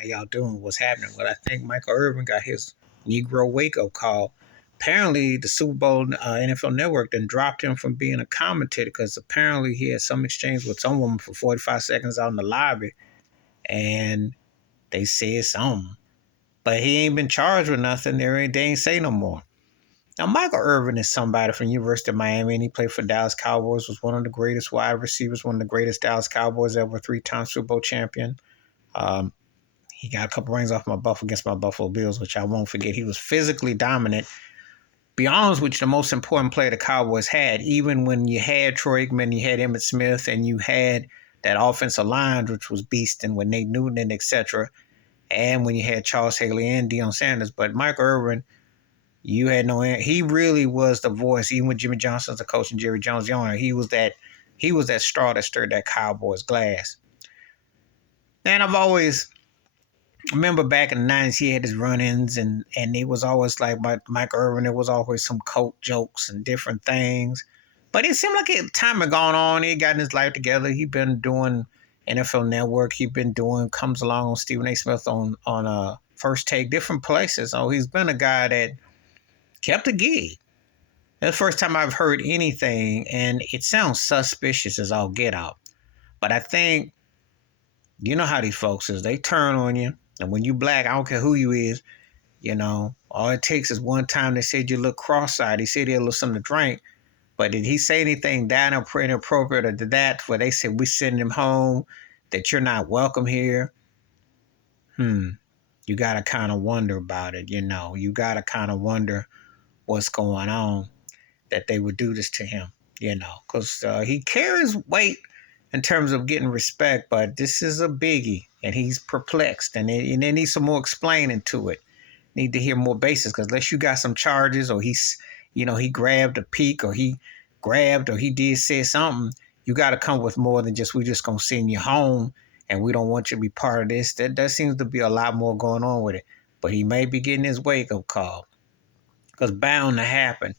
How y'all doing? What's happening? Well, I think Michael Irvin got his Negro wake-up call. Apparently, the Super Bowl NFL Network then dropped him from being a commentator because apparently he had some exchange with some woman for 45 seconds out in the lobby, and they said something. But he ain't been charged with nothing. They ain't say no more. Now, Michael Irvin is somebody from University of Miami, and he played for Dallas Cowboys, was one of the greatest wide receivers, one of the greatest Dallas Cowboys ever, three-time Super Bowl champion. Um, he got a couple rings off my Buffalo against my Buffalo Bills, which I won't forget. He was physically dominant. Be honest with you, the most important player the Cowboys had, even when you had Troy Aikman, you had Emmitt Smith, and you had that offensive line, which was beasting with Nate Newton and etc., and when you had Charles Haley and Deion Sanders. But Michael Irvin, you had no. He really was the voice, even with Jimmy Johnson as the coach and Jerry Jones the owner. He was that straw that stirred that Cowboys glass. And I've always remember back in the 90s, he had his run-ins, and it was always like Mike Irvin. There was always some coke jokes and different things. But it seemed like time had gone on. He had gotten his life together. He'd been doing NFL Network. He'd been doing Comes Along on Stephen A. Smith on First Take, different places. So he's been a guy that kept a gig. That's the first time I've heard anything, and it sounds suspicious as all get out. But I think, you know how these folks is. They turn on you. And when you black, I don't care who you is, all it takes is one time they said you look cross-eyed. He said he had a little something to drink. But did he say anything that inappropriate or did that where they said we send him home, that you're not welcome here? You got to kind of wonder about it, You got to kind of wonder what's going on that they would do this to him, because he carries weight in terms of getting respect, but this is a biggie, and he's perplexed, and there needs some more explaining to it. Need to hear more basis, because unless you got some charges, or he grabbed a peak, or he grabbed, or he did say something, you got to come with more than just we just gonna send you home, and we don't want you to be part of this. That seems to be a lot more going on with it. But he may be getting his wake-up call, because bound to happen.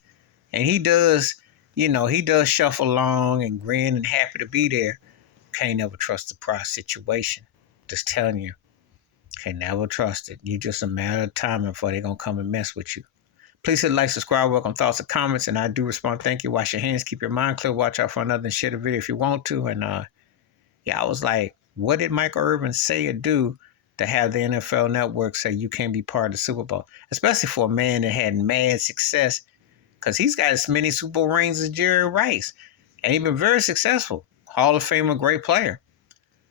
And he does, he does shuffle along and grin and happy to be there. Can't never trust the price situation. Just telling you. Can't never trust it. You just a matter of time before they're going to come and mess with you. Please hit like, subscribe, welcome thoughts and comments, and I do respond. Thank you. Wash your hands. Keep your mind clear. Watch out for another and share the video if you want to. And, I was like, what did Michael Irvin say or do to have the NFL Network say you can't be part of the Super Bowl? Especially for a man that had mad success, because he's got as many Super Bowl rings as Jerry Rice. And he's been very successful. Hall of Famer, great player.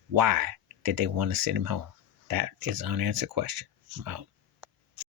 Why did they want to send him home? That is an unanswered question. I'm out.